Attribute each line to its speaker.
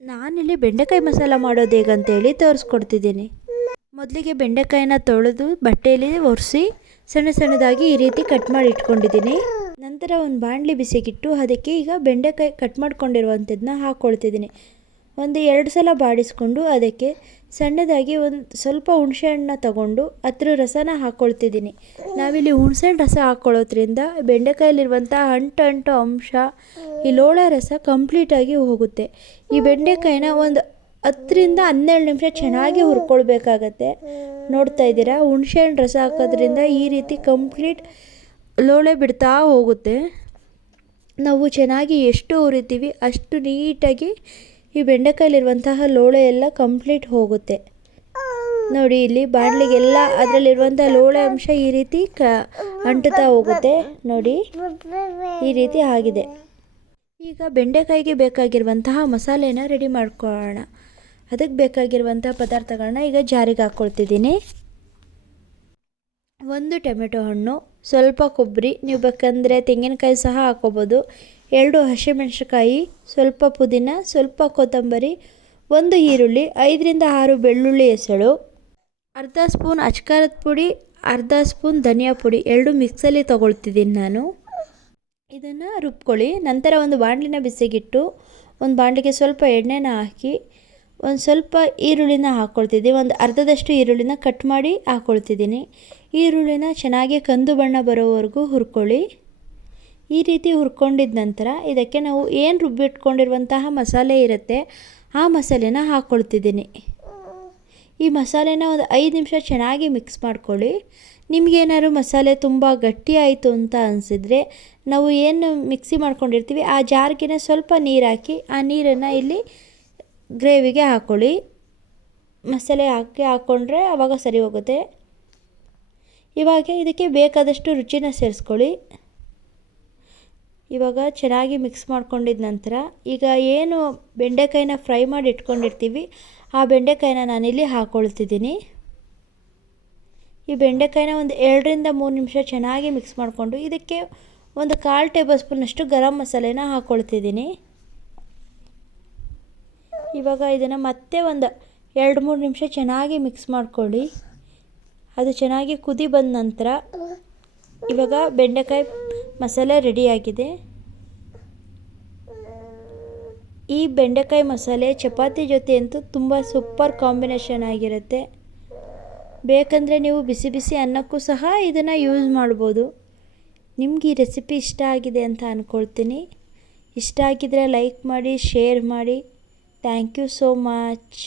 Speaker 1: ನಾನಿಲ್ಲಿ ಬೆಂಡೆಕಾಯಿ ಮಸಾಲ ಮಾಡೋದು ಹೇಗಂತೇಳಿ ತೋರಿಸ್ಕೊಡ್ತಿದ್ದೀನಿ. ಮೊದಲಿಗೆ ಬೆಂಡೆಕಾಯಿನ ತೊಳೆದು ಬಟ್ಟೆಯಲ್ಲಿ ಒರೆಸಿ ಸಣ್ಣ ಸಣ್ಣದಾಗಿ ಈ ರೀತಿ ಕಟ್ ಮಾಡಿ ಇಟ್ಕೊಂಡಿದ್ದೀನಿ. ನಂತರ ಒಂದು ಬಾಣಲಿ ಬಿಸಿಗಿಟ್ಟು, ಅದಕ್ಕೆ ಈಗ ಬೆಂಡೆಕಾಯಿ ಕಟ್ ಮಾಡ್ಕೊಂಡಿರುವಂಥದ್ದನ್ನ ಹಾಕ್ಕೊಳ್ತಿದ್ದೀನಿ ಒಂದು ಎರಡು ಸಲ ಬಾಡಿಸ್ಕೊಂಡು ಅದಕ್ಕೆ ಸಣ್ಣದಾಗಿ ಒಂದು ಸ್ವಲ್ಪ ಹುಣಸೆಹಣ್ಣನ್ನ ತಗೊಂಡು ಹತ್ರ ರಸನ ಹಾಕ್ಕೊಳ್ತಿದ್ದೀನಿ ನಾವಿಲ್ಲಿ ಹುಣಸೆಹಣ್ಣು ರಸ ಹಾಕ್ಕೊಳ್ಳೋದ್ರಿಂದ ಬೆಂಡೆಕಾಯಲ್ಲಿರುವಂಥ ಅಂಟು ಅಂಟು ಅಂಶ, ಈ ಲೋಳೆ ರಸ ಕಂಪ್ಲೀಟಾಗಿ ಹೋಗುತ್ತೆ. ಈ ಬೆಂಡೆಕಾಯಿನ ಒಂದು ಹತ್ತರಿಂದ ಹನ್ನೆರಡು ನಿಮಿಷ ಚೆನ್ನಾಗಿ ಹುರ್ಕೊಳ್ಬೇಕಾಗತ್ತೆ. ನೋಡ್ತಾ ಇದ್ದೀರಾ? ಹುಣಸೆಹಣ್ಣು ರಸ ಹಾಕೋದ್ರಿಂದ ಈ ರೀತಿ ಕಂಪ್ಲೀಟ್ ಲೋಳೆ ಬಿಡ್ತಾ ಹೋಗುತ್ತೆ. ನಾವು ಚೆನ್ನಾಗಿ ಎಷ್ಟು ಹುರಿತೀವಿ ಅಷ್ಟು ನೀಟಾಗಿ ಈ ಬೆಂಡೆಕಾಯಲ್ಲಿರುವಂತಹ ಲೋಳೆ ಎಲ್ಲ ಕಂಪ್ಲೀಟ್ ಹೋಗುತ್ತೆ. ನೋಡಿ, ಇಲ್ಲಿ ಬಾಣಲಿಗೆಲ್ಲ ಅದರಲ್ಲಿರುವಂಥ ಲೋಳೆ ಅಂಶ ಈ ರೀತಿ ಕ, ಅಂಟುತ್ತಾ ಹೋಗುತ್ತೆ. ನೋಡಿ, ಈ ರೀತಿ ಆಗಿದೆ. ಈಗ ಬೆಂಡೆಕಾಯಿಗೆ ಬೇಕಾಗಿರುವಂತಹ ಮಸಾಲೆನ ರೆಡಿ ಮಾಡ್ಕೊಳ್ಳೋಣ. ಅದಕ್ಕೆ ಬೇಕಾಗಿರುವಂತಹ ಪದಾರ್ಥಗಳನ್ನ ಈಗ ಜಾರಿಗೆ ಹಾಕ್ಕೊಳ್ತಿದ್ದೀನಿ. ಒಂದು ಟೊಮೆಟೊ ಹಣ್ಣು, ಸ್ವಲ್ಪ ಕೊಬ್ಬರಿ, ನೀವು ಬೇಕಂದರೆ ತೆಂಗಿನಕಾಯಿ ಸಹ ಹಾಕೋಬೋದು ಎರಡು ಹಸಿಮೆಣಸಿನಕಾಯಿ, ಸ್ವಲ್ಪ ಪುದೀನ, ಸ್ವಲ್ಪ ಕೊತ್ತಂಬರಿ, ಒಂದು ಈರುಳ್ಳಿ, ಐದರಿಂದ ಆರು ಬೆಳ್ಳುಳ್ಳಿ ಎಸಳು ಅರ್ಧ ಸ್ಪೂನ್ ಅಚ್ಕಾರದ ಪುಡಿ, ಅರ್ಧ ಸ್ಪೂನ್ ಧನಿಯಾ ಪುಡಿ. ಎರಡು ಮಿಕ್ಸಲ್ಲಿ ತೊಗೊಳ್ತಿದ್ದೀನಿ ನಾನು. ಇದನ್ನು ರುಬ್ಕೊಳ್ಳಿ. ನಂತರ ಒಂದು ಬಾಣಲಿನ ಬಿಸಿಗಿಟ್ಟು, ಒಂದು ಬಾಣಲಿಗೆ ಸ್ವಲ್ಪ ಎಣ್ಣೆನ ಹಾಕಿ, ಒಂದು ಸ್ವಲ್ಪ ಈರುಳ್ಳಿನ ಹಾಕ್ಕೊಳ್ತಿದ್ದೆ ಒಂದು ಅರ್ಧದಷ್ಟು ಈರುಳ್ಳಿನ ಕಟ್ ಮಾಡಿ ಹಾಕ್ಕೊಳ್ತಿದ್ದೀನಿ ಈರುಳ್ಳಿನ ಚೆನ್ನಾಗಿ ಕಂದು ಬಣ್ಣ ಬರೋವರೆಗೂ ಹುರ್ಕೊಳ್ಳಿ. ಈ ರೀತಿ ಹುರ್ಕೊಂಡಿದ ನಂತರ ಇದಕ್ಕೆ ನಾವು ಏನು ರುಬ್ಬಿಟ್ಕೊಂಡಿರುವಂತಹ ಮಸಾಲೆ ಇರುತ್ತೆ, ಆ ಮಸಾಲೆನ ಹಾಕ್ಕೊಳ್ತಿದ್ದೀನಿ ಈ ಮಸಾಲೆನ ಒಂದು ಐದು ನಿಮಿಷ ಚೆನ್ನಾಗಿ ಮಿಕ್ಸ್ ಮಾಡ್ಕೊಳ್ಳಿ. ನಿಮಗೇನಾದ್ರು ಮಸಾಲೆ ತುಂಬ ಗಟ್ಟಿ ಆಯಿತು ಅಂತ ಅನಿಸಿದರೆ ನಾವು ಏನು ಮಿಕ್ಸಿ ಮಾಡ್ಕೊಂಡಿರ್ತೀವಿ, ಆ ಜಾರ್ಗೆ ಸ್ವಲ್ಪ ನೀರು ಹಾಕಿ, ಆ ನೀರನ್ನು ಇಲ್ಲಿ ಗ್ರೇವಿಗೆ ಹಾಕ್ಕೊಳ್ಳಿ ಮಸಾಲೆ ಹಾಕಿ ಹಾಕ್ಕೊಂಡ್ರೆ ಆವಾಗ ಸರಿ ಹೋಗುತ್ತೆ. ಇವಾಗ ಇದಕ್ಕೆ ಬೇಕಾದಷ್ಟು ರುಚಿನ ಸೇರಿಸ್ಕೊಳ್ಳಿ. ಇವಾಗ ಚೆನ್ನಾಗಿ ಮಿಕ್ಸ್ ಮಾಡ್ಕೊಂಡಿದ್ದ ನಂತರ ಈಗ ಏನು ಬೆಂಡೆಕಾಯಿನ ಫ್ರೈ ಮಾಡಿ ಇಟ್ಕೊಂಡಿರ್ತೀವಿ, ಆ ಬೆಂಡೆಕಾಯಿನ ನಾನಿಲ್ಲಿ ಹಾಕ್ಕೊಳ್ತಿದ್ದೀನಿ ಈ ಬೆಂಡೆಕಾಯಿನ ಒಂದು ಎರಡರಿಂದ ಮೂರು ನಿಮಿಷ ಚೆನ್ನಾಗಿ ಮಿಕ್ಸ್ ಮಾಡಿಕೊಂಡು ಇದಕ್ಕೆ ಒಂದು ಕಾಲು ಟೇಬಲ್ ಸ್ಪೂನಷ್ಟು ಗರಂ ಮಸಾಲೆನ ಹಾಕ್ಕೊಳ್ತಿದ್ದೀನಿ ಇವಾಗ ಇದನ್ನು ಮತ್ತೆ ಒಂದು ಎರಡು ಮೂರು ನಿಮಿಷ ಚೆನ್ನಾಗಿ ಮಿಕ್ಸ್ ಮಾಡ್ಕೊಳ್ಳಿ. ಅದು ಚೆನ್ನಾಗಿ ಕುದಿ ಬಂದ ನಂತರ ಇವಾಗ ಬೆಂಡೆಕಾಯಿ ಮಸಾಲೆ ರೆಡಿಯಾಗಿದೆ ಈ ಬೆಂಡೆಕಾಯಿ ಮಸಾಲೆ ಚಪಾತಿ ಜೊತೆ ಅಂತೂ ತುಂಬ ಸೂಪರ್ ಕಾಂಬಿನೇಷನ್ ಆಗಿರುತ್ತೆ. ಬೇಕಂದರೆ ನೀವು ಬಿಸಿ ಬಿಸಿ ಅನ್ನಕ್ಕೂ ಸಹ ಇದನ್ನು ಯೂಸ್ ಮಾಡ್ಬೋದು. ನಿಮ್ಗೆ ಈ ರೆಸಿಪಿ ಇಷ್ಟ ಆಗಿದೆ ಅಂತ ಅಂದ್ಕೊಳ್ತೀನಿ ಇಷ್ಟ ಆಗಿದರೆ ಲೈಕ್ ಮಾಡಿ ಶೇರ್ ಮಾಡಿ. Thank you so much